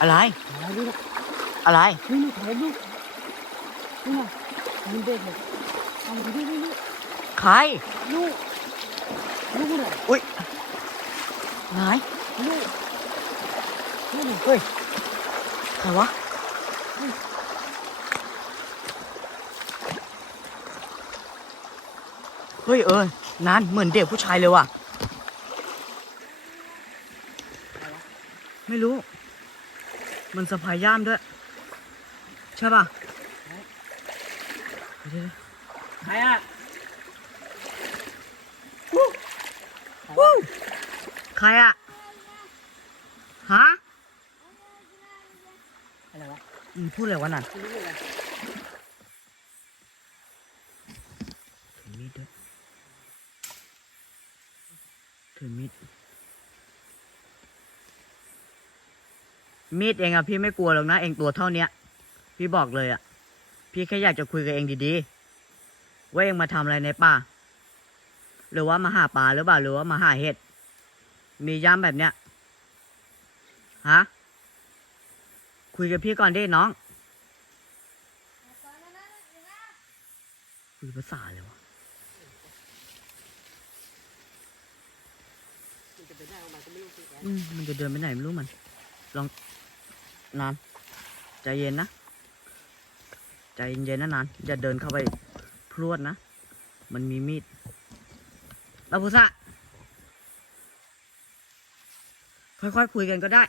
อะไรอะไรนี่นะอะไรนี่นี่ถ่ายรูปนี่นะมันเด็กเลยเอาไปดินี่นี่ใครลูกลูกเนี่ยอุ้ยไหนลูกลูกเนี่ยเฮ้ยใครวะเฮ้ยเออ นานเหมือนเด็กผู้ชายเลยว่ะ ไม่รู้ มันสะพายย่ามด้วย ใช่ป่ะเดี๋ยวใครอะๆวู้ใครอะฮะอะไรวะอืมพูดอะไรวะนั่น ไม่รู้เลย ถือมีดด้วยถือมีด มีดเองอะพี่ไม่กลัวหรอกนะเองตัวเท่าเนี้ย พี่บอกเลยอะพี่แค่อยากจะคุยกับเองดีๆ ว่าเองมาทำอะไรในป่า หรือว่ามาหาปลาหรือเปล่าหรือว่ามาหาเห็ด มีย่ามแบบเนี้ย ฮะ คุยกับพี่ก่อนดิน้องคุยภาษาเลยวะมันจะไปได้ออกมาก็ไม่รู้สิแกอืมมันจะเดินไปไหนไม่รู้มัน ลอง นานใจเย็นนะ ใจเย็นๆนะนานอย่าเดินเข้าไปพรวดนะ มันมีมีดเราพุทธะค่อยๆคุยกันก็ได้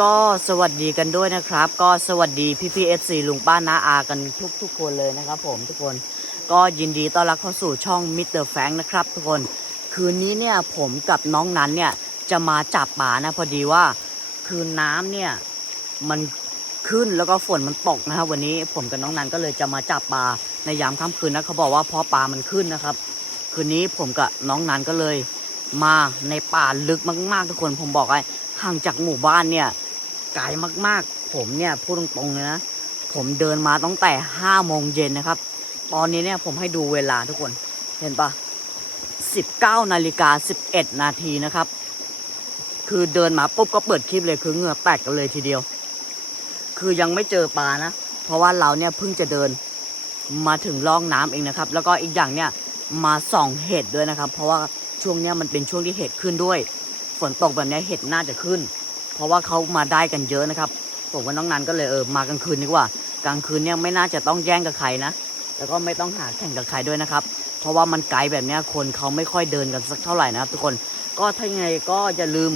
ก็สวัสดีกันด้วยนะครับ ก็สวัสดีพี่พีเอสซีลุงป้าน้าอากันทุกทุกๆคนเลยนะครับผมทุกคนก็ยินดีต้อนรับเข้าสู่ช่องมิสเตอร์แฟงนะครับทุกคน คืนนี้เนี่ยผมกับน้องนั้นเนี่ย จะมาจับปลานะพอดีว่าคือน้ำเนี่ยมันขึ้นแล้วก็ฝนมันตกนะครับวันนี้ผมกับน้องนันก็เลยจะมาจับปลาในยามค่ำคืนนะเขาบอกว่าพราะปลามันขึ้นนะครับ คืนนี้ผมกับน้องนันก็เลยมาในป่าลึกมากๆทุกคนผมบอกไว้ห่างจากหมู่บ้านเนี่ยไกลมากๆ ผมเนี่ยพูดตรงๆเลยนะผมเดินมาตั้งแต่ห้าโมงเย็นนะครับ ตอนนี้เนี่ยผมให้ดูเวลาทุกคนเห็นปะ19นาฬิกา11 นาทีนะครับ คือเดินมาปุ๊บก็เปิดคลิปเลยคือเหงื่อแตกกันเลยทีเดียว คือยังไม่เจอปลานะ เพราะว่าเราเนี่ยเพิ่งจะเดินมาถึงร่องน้ำเองนะครับ แล้วก็อีกอย่างเนี่ยมาส่องเห็ดด้วยนะครับ เพราะว่าช่วงเนี้ยมันเป็นช่วงที่เห็ดขึ้นด้วย ฝนตกแบบนี้เห็ดน่าจะขึ้น เพราะว่าเขามาได้กันเยอะนะครับผมกับน้องนันก็เลยเออมากลางคืนดีกว่า กลางคืนเนี่ยไม่น่าจะต้องแย่งกับใครนะ แล้วก็ไม่ต้องหาแข่งกับใครด้วยนะครับ เพราะว่ามันไกลแบบนี้คนเขาไม่ค่อยเดินกันสักเท่าไหร่นะครับ ทุกคน ก็ถ้ายังไงก็อย่าลืม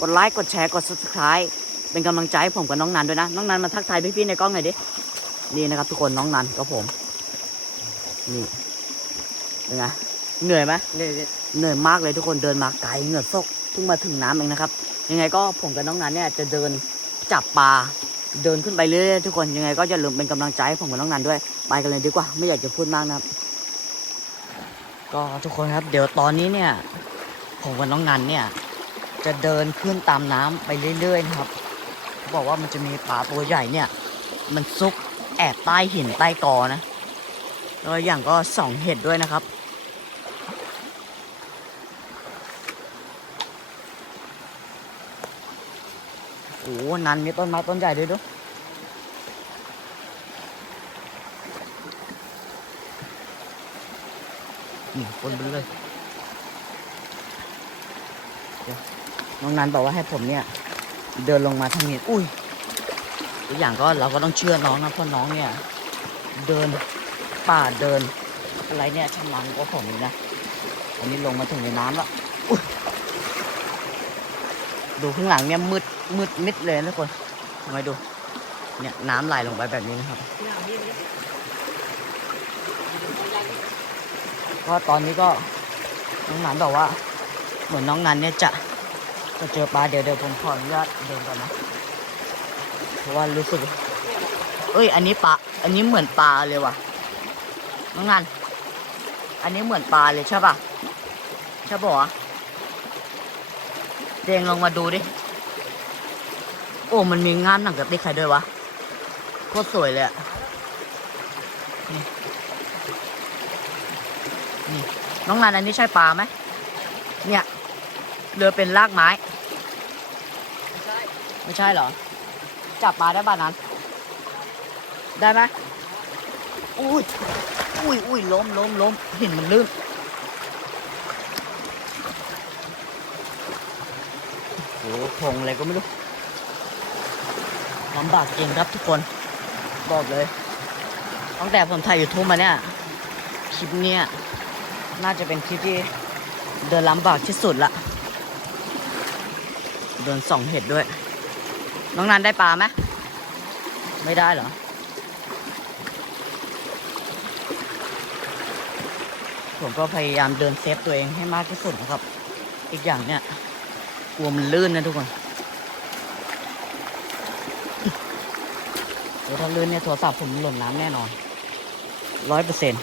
กดไลค์กดแชร์กด subscribe เป็นกำลังใจให้ผมกับน้องนันด้วยนะ น้องนันมาทักทายพี่ๆในกล้องหน่อยดินี่นะครับทุกคนน้องนันกับผมนี่เป็นไงเหนื่อยไหมเนี่ยเหนื่อยมากเลยทุกคนเดินมาไกลเหงื่อซกเพิ่งมาถึงน้ำเองนะครับ ยังไงก็ผมกับน้องนันเนี่ยจะเดินจับปลาเดินขึ้นไปเรื่อยๆทุกคนยังไงก็อย่าลืมเป็นกำลังใจให้ผมกับน้องนันด้วย ไปกันเลยดีกว่า ไม่อยากจะพูดมากนะครับ ก็ทุกคนครับ เดี๋ยวตอนนี้เนี่ย ผมกับน้องนันเนี่ย จะเดินขึ้นตามน้ำไปเรื่อยๆนะครับเขาบอกว่ามันจะมีปลาตัวใหญ่เนี่ย มันซุกแอบใต้หินใต้กอนะแล้วอย่างก็ส่องเห็ดด้วยนะครับโอ้โหนันมีต้นไม้ต้นใหญ่ด้วยดูนี่คนไปเลยเดี๋ยว น้องนันบอกว่าให้ผมเนี่ย เดินลงมาทางนี้อุ้ยอีกอย่างก็เราก็ต้องเชื่อน้องนะเพราะน้องเนี่ย เดินป่าเดิน อะไรเนี่ยชำนาญกว่าผมอีกนะอันนี้ลงมาถึงในน้ำแล้วดูข้างหลังเนี่ยมืดมืดมิดเลยนะทุกคนทำไมดู เนี่ยน้ำไหลลงไปแบบนี้นะครับหน้านี่เนี่ยก็ตอนนี้ก็น้องนันบอกว่า เหมือนน้องนันเนี่ยจะ จะเจอปลาเดี๋ยวเดี๋ยวผมขออนุญาตเดินก่อนนะ เพราะว่ารู้สึก เอ้ย อันนี้ปลา อันนี้เหมือนปลาเลยว่ะน้องนันอันนี้เหมือนปลาเลยใช่ป่ะ ใช่ป่ะวะเดงลงมาดูดิ โอ้ มันมีงามหนังกระติกใครด้วยวะ โคตรสวยเลยอะนี่นี่น้องนันอันนี้ใช่ปลาไหมเนี่ยเรือเป็นรากไม้ ไม่ใช่เหรอ จับปลาได้บ้านนั้น ได้ไหมอุ้ยอุ้ยอุ้ยล้มล้มล้มหินมันลื่นโอ้โหพงอะไรก็ไม่รู้ลำบากจริงครับทุกคน บอกเลย ตั้งแต่ผมถ่ายยูทูบมาเนี่ย คลิปเนี้ยน่าจะเป็นคลิปที่เดินลำบากที่สุดละ เดินสองเห็ดด้วย น้องนันได้ปลาไหมไม่ได้เหรอ ผมก็พยายามเดินเซฟตัวเองให้มากที่สุดนะครับ อีกอย่างเนี่ยกลัวมันลื่นนะทุกคนเดี๋ยวถ้าลื่นเนี่ยโทรศัพท์ผมหล่นน้ำแน่นอนร้อยเปอร์เซ็นต์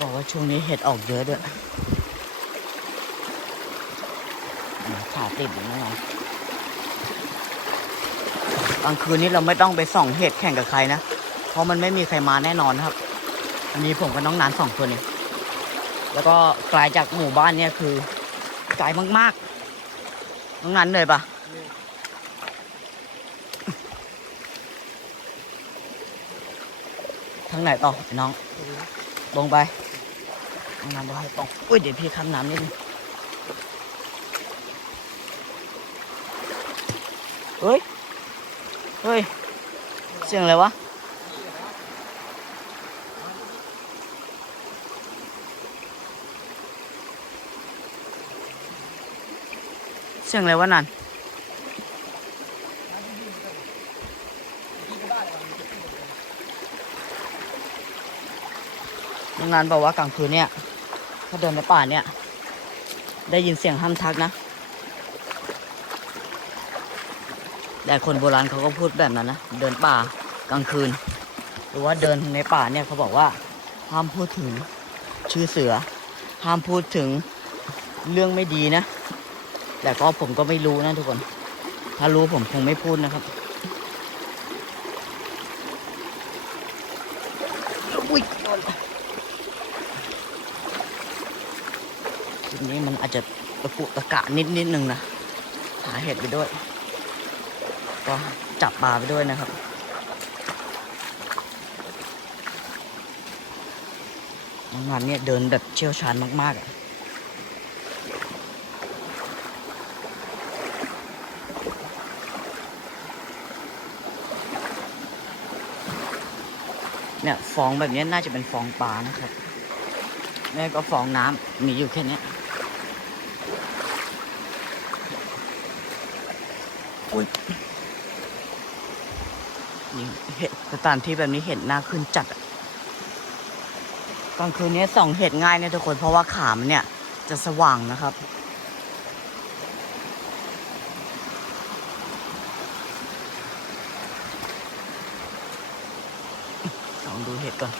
บอกว่าช่วงนี้ เห็ดออกเยอะด้วยอ่าขาติดอยู่แน่นอนกลางคืนนี้เราไม่ต้องไปส่องเห็ดแข่งกับใครนะ เพราะมันไม่มีใครมาแน่นอนนะครับมีผมกับน้องนานสองคนเองแล้วก็ไกลจากหมู่บ้านเนี่ยคือไกลมากๆ น้องนันเหนื่อยปะทางไหนต่อไอ้น้อง ลงไป น้องนันบอกให้ตรงอุ้ยเดี๋ยวพี่ข้ามน้ำนิดนึงเฮ้ย เฮ้ย เสียงอะไรวะ เสียงอะไรวะนั่น น้องนันบอกว่ากลางคืนเนี่ย ถ้าเดินในป่าเนี่ย ได้ยินเสียงห้ามทักนะ แต่คนโบราณเขาก็พูดแบบนั้นนะ เดินป่ากลางคืน หรือว่าเดินในป่าเนี่ยเขาบอกว่า ห้ามพูดถึงชื่อเสือ ห้ามพูดถึงเรื่องไม่ดีนะ แต่ก็ผมก็ไม่รู้นะทุกคน ถ้ารู้ผมคงไม่พูดนะครับ อุ้ยคลิปนี้มัน อาจจะตะกุตะกะนิดนิดนึงนะหาเห็ดไปด้วย ก็จับปลาไปด้วยนะครับ น้องนันเนี่ยเดินแบบเชี่ยวชาญมากๆอะเนี่ยฟองแบบนี้น่าจะเป็นฟองปลานะครับแม่ก็ฟองน้ำมีอยู่แค่เนีุ้้ยเห็ดสถานที่แบบนี้เห็ดน่าขึ้นจัดกลางคืนนี้ส่องเห็ดง่ายเนี่ยทุกคนเพราะว่าขามันเนี่ย จะสว่างนะครับลองดูเห็ดก่อน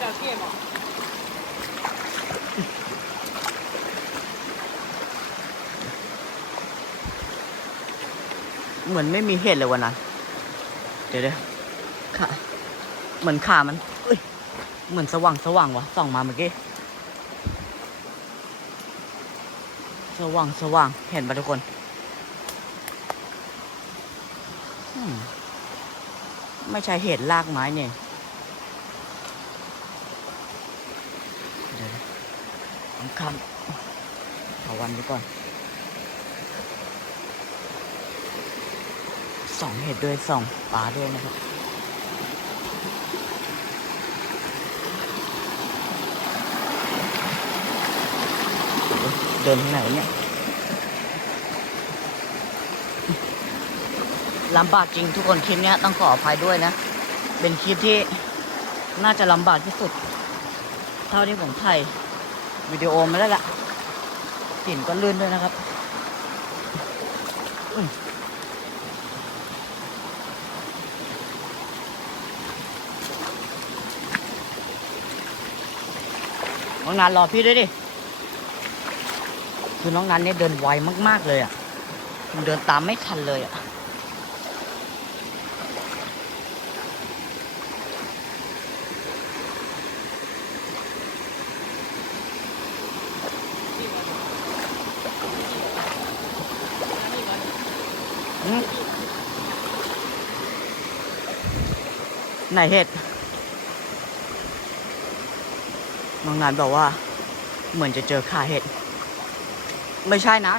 จะเก็บหรอ เหมือนไม่มีเห็ดเลยวันนั้น เดี๋ยวเดี๋ยวขาเหมือนขามันเอ้ยเหมือนสว่างสว่างวะส่องมาเมื่อกี้ สว่างสว่างเห็นปะทุกคนอืมไม่ใช่เห็ดลากไม้เนี่ยเดี๋ยวนะผมคำถาวันไปก่อน สองเห็ดด้วยสองปลาด้วยนะครับเดินที่ไหนเนี่ยลำบากจริงทุกคนคลิปเนี้ยต้องขออภัยด้วยนะ เป็นคลิปที่น่าจะลำบากที่สุด เท่าที่ผมถ่ายวิดีโอมาแล้วล่ะหินก็ลื่นด้วยนะครับ น้องนันรอพี่ด้วยดิ คือน้องนันเนี่ยเดินไวมากๆเลยอะ มันเดินตามไม่ทันเลยอะ ไหนเห็ด น้องนันบอกว่า เหมือนจะเจอขาเห็ด ไม่ใช่นะ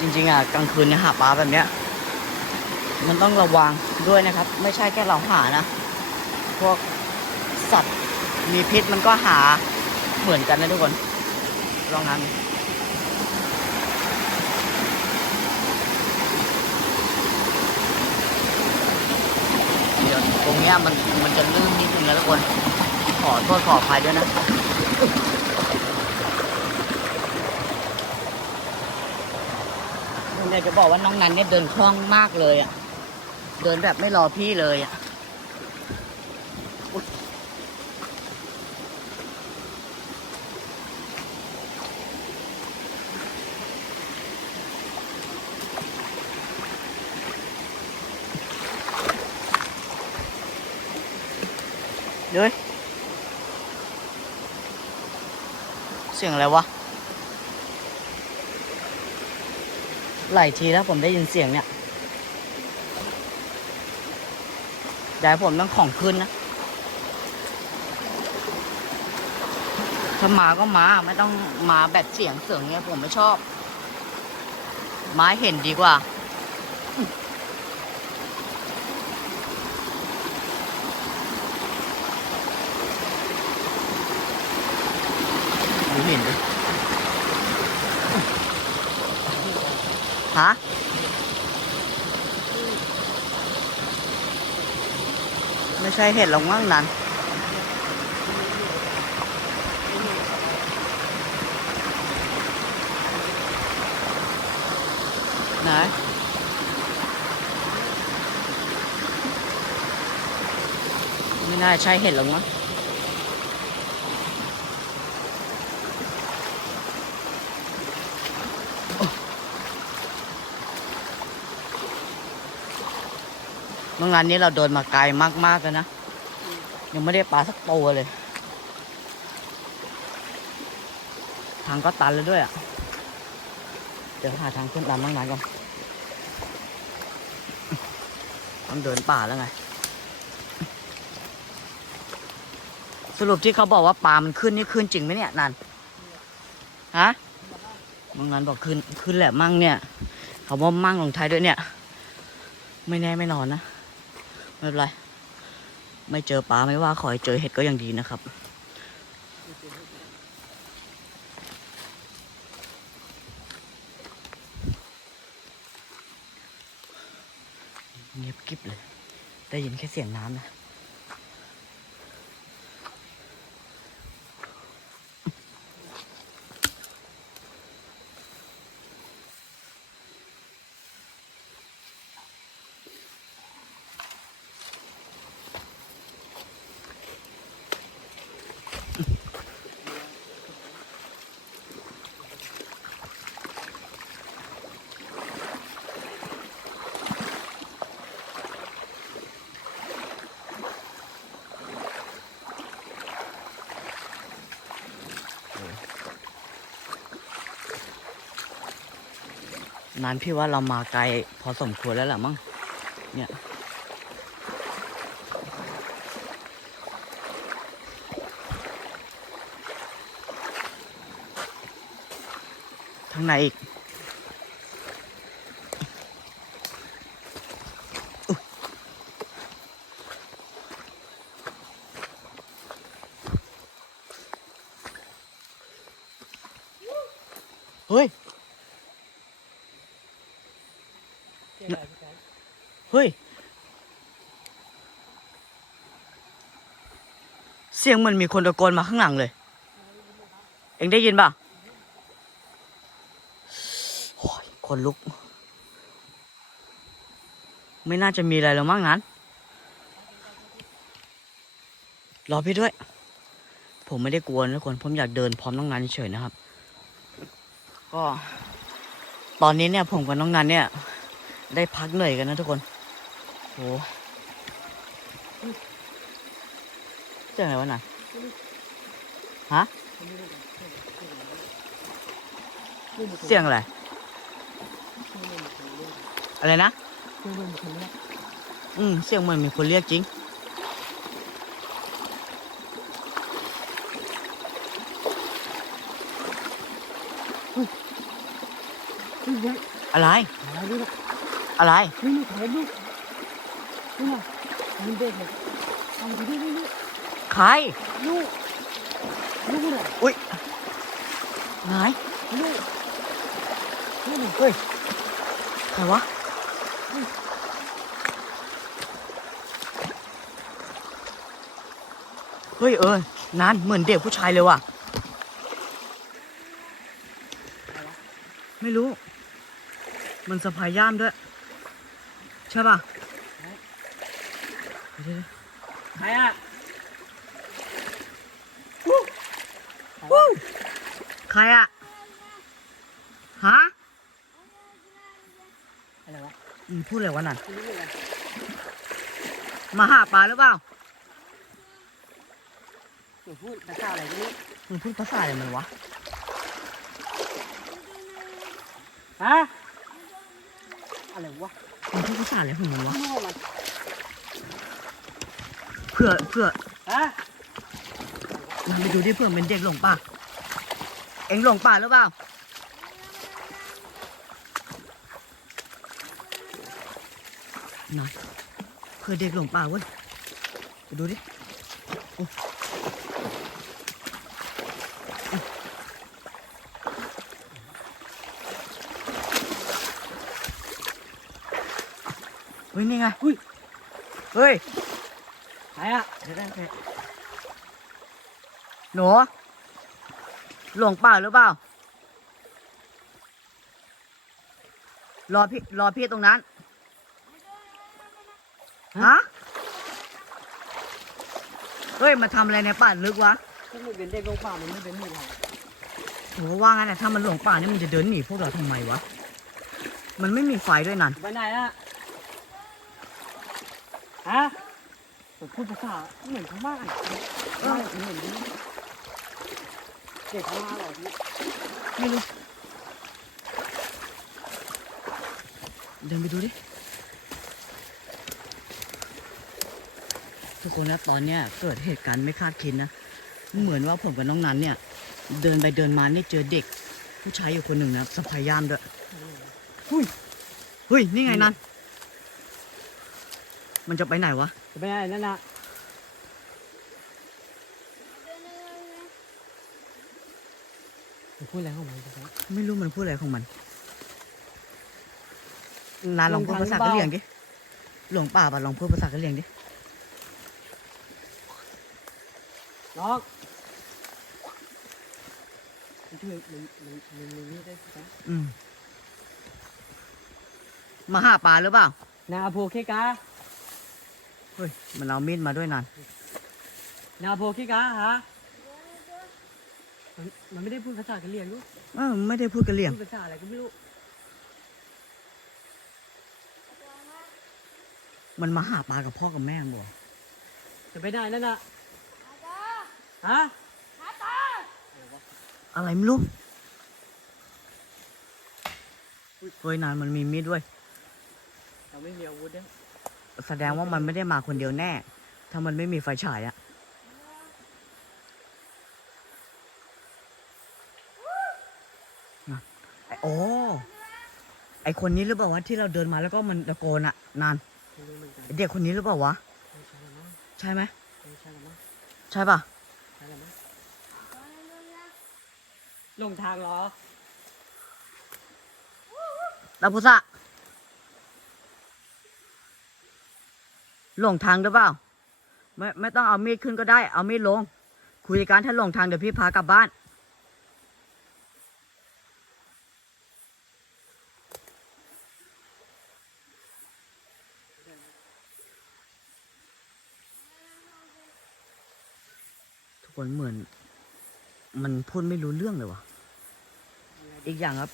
จริง ๆ อะ กลางคืนเนี่ยหาปลาแบบเนี้ย มันต้องระวังด้วยนะครับ ไม่ใช่แค่เราหานะ พวกสัตว์มีพิษมันก็หาเหมือนกันนะทุกคน ลองนั้น เดี๋ยว ตรงเนี้ยมันมันจะลื่นนิดนึงนะทุกคน ขอโทษขออภัยด้วยนะผมอยากจะบอกว่าน้องนันเนี่ยเดินคล่องมากเลยอะ เดินแบบไม่รอพี่เลยอะอุ๊ยเดี๋ยวเสียงอะไรวะ หลายทีแล้วผมได้ยินเสียงเนี่ยยายผมต้องของขึ้นนะถ้ามาก็มาไม่ต้องมาแบบเสียงเสียงเงี้ยผมไม่ชอบ มาเห็นดีกว่า ดูเห็นดิฮะไม่ใช่เห็ดหรอกมั้งนั้นไหนไม่น่า เห็ดหรอกมั้งเมื่องานนี้เราเดินมาไกลมากๆแล้วนะ ยังไม่ได้ปลาสักตัวเลย ทางก็ตันแล้วด้วยอะ เดี๋ยวหาทางขึ้นลำบ้างนานก่อนต้องเดินป่าแล้วไง สรุปที่เขาบอกว่าปลามันขึ้นนี่ขึ้นจริงไหมเนี่ยนันฮะบางนันบอกขึ้นขึ้นแหละมั่งเนี่ยเขาว่ามั่งลงท้ายด้วยเนี่ย ไม่แน่ไม่นอนนะ ไม่เป็นไร ไม่เจอปลาไม่ว่าขอให้เจอเห็ดก็ยังดีนะครับ เงียบกริบเลย ได้ยินแค่เสียงน้ำนะ นานพี่ว่าเรามาไกลพอสมควรแล้วแหละมั้ง เนี่ยทางในอีกอุ๊ยเฮ้ย เฮ้ย เสียงเหมันมีคนตะโกนมาข้างหลังเลย เอ็งได้ยินป่ะโอ้ยคนลุก ไม่น่าจะมีอะไรแล้วมั้งนั้น รอพี่ด้วย ผมไม่ได้กลัวนะทุกคนผมอยากเดินพร้อมน้องนันเฉยนะครับ ก็ ตอนนี้เนี่ยผมกับน้องนันเนี่ย ได้พักเหนื่อยกันนะทุกคนโห เสียงอะไรวะน่ะฮะเสียงอะไรอะไรนะอืมเสียงเหมือนมีคนเรียกจริงอะไร อะไรนี่นี่ถ่ายรูปนี่นะยิงเด็กเลยทำดีนี่นี่ ใคร ลูก ลูกเลยอุ้ยไหนลูกลูกเฮ้ยใครวะเฮ้ยเออนานเหมือนเด็กผู้ชายเลยว่ะ ไม่รู้ มันสะพายย่ามด้วย ใช่ป่ะเดี๋ยวใครอะ ๆวู้ใครอะฮะ อะไรวะ อืมพูดอะไร วะนั่นไม่รู้เลยมาหาปลาหรือเปล่าเดี๋ยวพูดภาษาอะไรนี่มึงพูดภาษาอะไรมันวะฮะอะไรวะมึงพูดภาษาอะไรของมึงวะไม่รู้มันเพื่อเพื่อฮะนำไปดูดิเพื่อเป็นเด็กหลงป่าเอ็งหลงป่าหรือเปล่า นายเพื่อเด็กหลงป่าเว้ยไปดูดิโอ้เฮ้ยนี่ไงอุ้ยเฮ้ยใครอะเดี๋ยวได้ใครหนูหลงป่าหรือเปล่ารอพี่รอพี่ตรงนั้น ฮะ เฮ้ย มาทำอะไรในป่าลึกวะถ้ามันเป็นเด็กโรงป่ามันไม่เป็นมือเราโหว่างั้นนะถ้ามันหลงป่านี่มันจะเดินหนีพวกเราทำไมวะ มันไม่มีไฟด้วยนั่น ไปไหนอะฮะผมพูดภาษาเหมือนพม่าอะเออเหมือนเด็กพม่าเหรอพี่ไม่รู้ เดินไปดูดิ ทุกคนนะตอนเนี้ยเกิดเหตุการณ์ไม่คาดคิดนะ เหมือนว่าผมกับน้องนันเนี่ย เดินไปเดินมานี่เจอเด็ก ผู้ชายอยู่คนหนึ่งนะสะพายย่ามด้วยอุ้ยเฮ้ยนี่ไงนันมันจะไปไหนวะจะไปไหนนั่นน่ะพูดอะไรของมันครับไม่รู้มันพูดอะไรของมันนานลองพูดภาษากะเหรี่ยงดิหลวงป่าป่ะลองพูดภาษากะเหรี่ยงดิ ล็อกมันช่วยมันมันมันมันนี่ได้ไหมอืมมาหาปลาหรือเปล่า นาโพเคกาเฮ้ย มันเอามีดมาด้วยนันนาโพเคกาฮะมันมันไม่ได้พูดภาษากะเหรี่ยงลูกเออไม่ได้พูดกะเหรี่ยง พูดภาษาอะไรก็ไม่รู้มันมาหาปลากับพ่อกับแม่บ่จะไปไหนนั่นน่ะ ฮะอะไรไม่รู้เฮ้ยนานมันมีมีดด้วยเราไม่มีอาวุธด้วยแสดงว่ามันไม่ได้มาคนเดียวแน่ ถ้ามันไม่มีไฟฉายอะนะไอโอ้ ไอคนนี้หรือเปล่าวะที่เราเดินมาแล้วก็มันตะโกนอะนานไม่รู้เหมือนกันไอ้เด็กคนนี้หรือเปล่าวะไม่ใช่ละมั้งใช่ไหมไม่ใช่ละมั้งใช่ป่ะใช่ละมั้ง ลงทางเหรอ ลาพุษะหลงทางหรือเปล่า ไม่ไม่ต้องเอามีดขึ้นก็ได้ เอามีดลง คุยกันถ้าหลงทางเดี๋ยวพี่พากลับบ้าน ทุกคนเหมือน มันพูดไม่รู้เรื่องเลยวะอะไรอีกอย่างครับ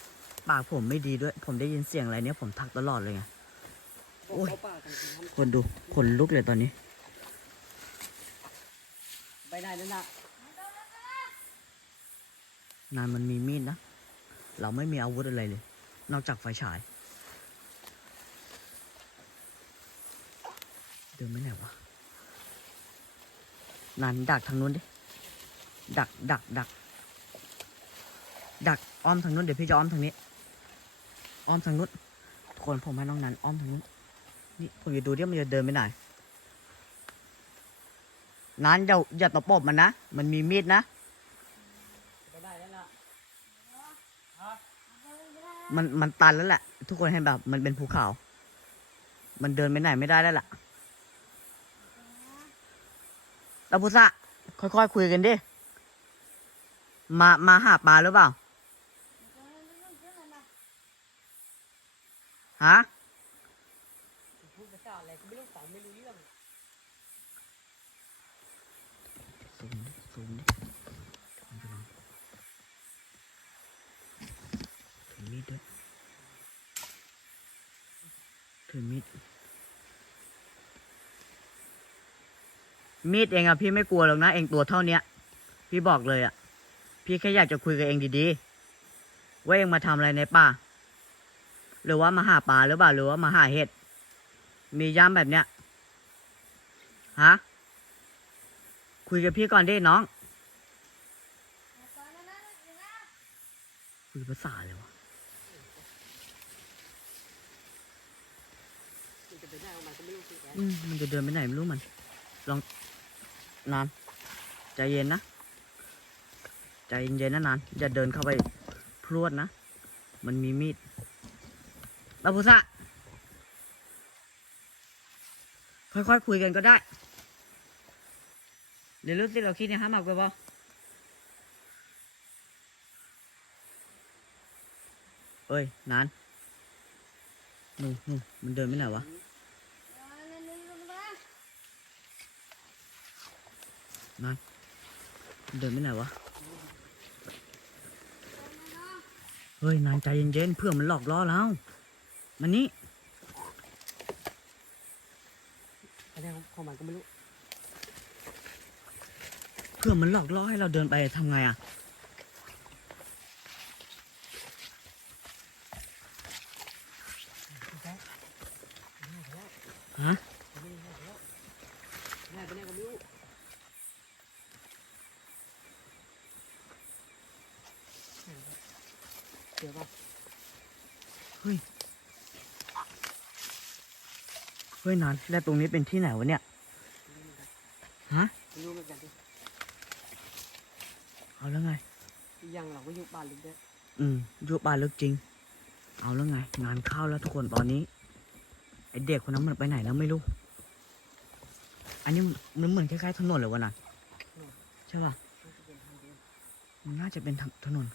ปากผมไม่ดีด้วย ผมได้ยินเสียงอะไรเนี่ยผมทักตลอดเลยไงโอ้ยเข้าป่ากันจริงครับคนดูขนลุกเลยตอนนี้ ไปได้นั่นน่ะนานมันมีมีดนะ เราไม่มีอาวุธอะไรเลย นอกจากไฟฉาย เดินไม่ไหนวะนานดักทางนู้นดิ ดักดักดัก ดักอ้อมทางนู้นเดี๋ยวพี่จะอ้อมทางนี้อ้อมทางนู้นทุกคนผมให้น้องนันอ้อมทางนู้นนี่ผมจะดูดิมันจะเดินไปไหนนานอย่าอย่าตะปบมันนะ มันมีมีดนะมันมันตันแล้วแหละ ทุกคนเห็นแบบ มันเป็นภูเขา มันเดินไปไหนไม่ได้แล้วล่ะแล้วพุทธะค่อยๆคุยกันดิ มามาหาปลาหรือเปล่าฮะเรื่องซูมดิซูมดิถือมีดด้วยถือมีด มีดเองอะพี่ไม่กลัวหรอกนะ เองตัวเท่าเนี้ย พี่บอกเลยอะ พี่แค่อยากจะคุยกับเองดีๆ ว่าเองมาทำอะไรในป่า หรือว่ามาหาปลาหรือเปล่าหรือว่ามาหาเห็ด มีย้ำแบบเนี้ย ฮะ คุยกับพี่ก่อนดิน้อง คุยภาษาเลยวะอืมมันจะเดินไปไหนไม่รู้มัน ลองนานใจเย็นนะ ใจเย็นๆนะนานอย่าเดินเข้าไปพรวดนะ มันมีมีดล้วพุทธะค่อยๆคุยกันก็ได้ เดี๋ยวรู้สิเราคิดเนี่ยฮะหมากไปบ่เอ้ยนานนู่นนู่นมันเดินไปไหนวะมันเดินไปไหนวะ เฮ้ยนานใจเย็นๆเพื่อนมันหลอกล่อเรามันนี่อะไรของมันก็ไม่รู้เพื่อนมันหลอกล่อให้เราเดินไปทำไงอะพี่แกง่ายไปแล้วฮะ ง่ายไปแล้วง่ายไปแล้วก็ไม่รู้เดี๋ยวป่ะ เฮ้ ยนานแล้วตรงนี้เป็นที่ไหนวะเนี่ยฮะไม่รู้เหมือนกันดิเอาแล้วไงอีกอย่างเราก็อยู่บ้านลึกด้วยอืมยุบานลึกจริง เอาแล้วไง งานเข้าแล้วทุกคนตอนนี้ไอเด็กคนนั้นมันไปไหนแล้วไม่รู้ อันนี้มันเหมือนคล้ายๆถนนเลยวะน่ะใช่ป่ะน่าจะเป็นทางเดินมันน่าจะเป็นทางถนน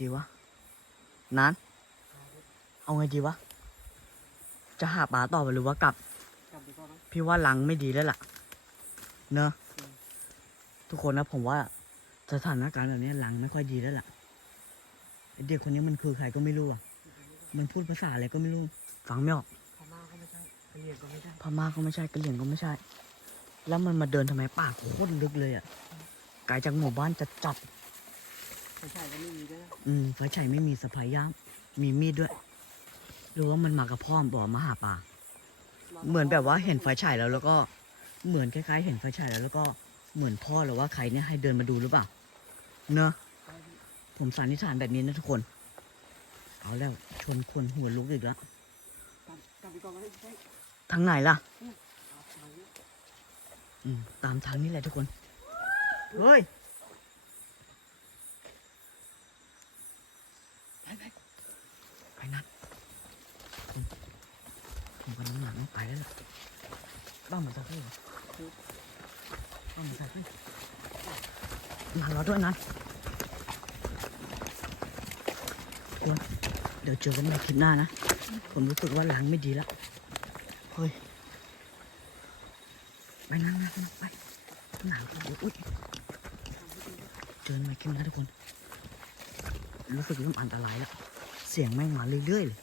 ดีวะนานเอาไงดีวะ จะหาปลาต่อไปหรือว่ากลับกลับดีกว่าไหมพี่ว่าลังไม่ดีแล้วล่ะ เนอะอืมทุกคนนะผมว่าสถานการณ์แบบนี้ลังไม่ค่อยดีแล้วล่ะไอ้เด็กคนนี้มันคือใครก็ไม่รู้อะมันพูดภาษาอะไรก็ไม่รู้ ฟังไม่ออกพม่าก็ไม่ใช่กะเหรี่ยงก็ไม่ใช่พม่าก็ไม่ใช่กะเหรี่ยงก็ไม่ใช่ แล้วมันมาเดินทำไมป่าโคตรลึกเลยอะไกลจากหมู่บ้านจะจัด ไม่ใช่ก็ไม่มีด้วยนะอืมไฟฉายไม่มีสะพายย่ามมีมีดด้วยหรือว่ามันมากับพ่อมบอกมาหาปลาเหมือนแบบว่าเห็นไฟฉายแล้ว แล้วก็เหมือนคล้ายๆ เห็นไฟฉายแล้ว แล้วก็เหมือนพ่อหรือว่าใครเนี่ยให้เดินมาดูหรือเปล่าเนอะผมสันนิษฐานแบบนี้นะทุกคน เอาแล้วชนคนหัวลุกอีกแล้วกลับกลับดีกว่าไหมใช่ทางไหนล่ะ เอาทางนี้ อืมตามทางนี้แหละทุกคน เฮ้ย ไปไป ไปนัดผมผม กับน้องหนังไปแล้วล่ะบ้านมันจะขึ้นเหรอบ้านมันจะขึ้นนันรอด้วยนันเดี๋ยวเดี๋ยวเจอกันในคลิปหน้านะ ผมรู้สึกว่าหลังไม่ดีแล้วเฮ้ยไปนั่งนะไปหนาวเดี๋ยวอุ้ยเจอมาเข้มนะทุกคน รู้สึกเริ่มอันตรายแล้ว เสียงแม่งมาเรื่อยๆเลย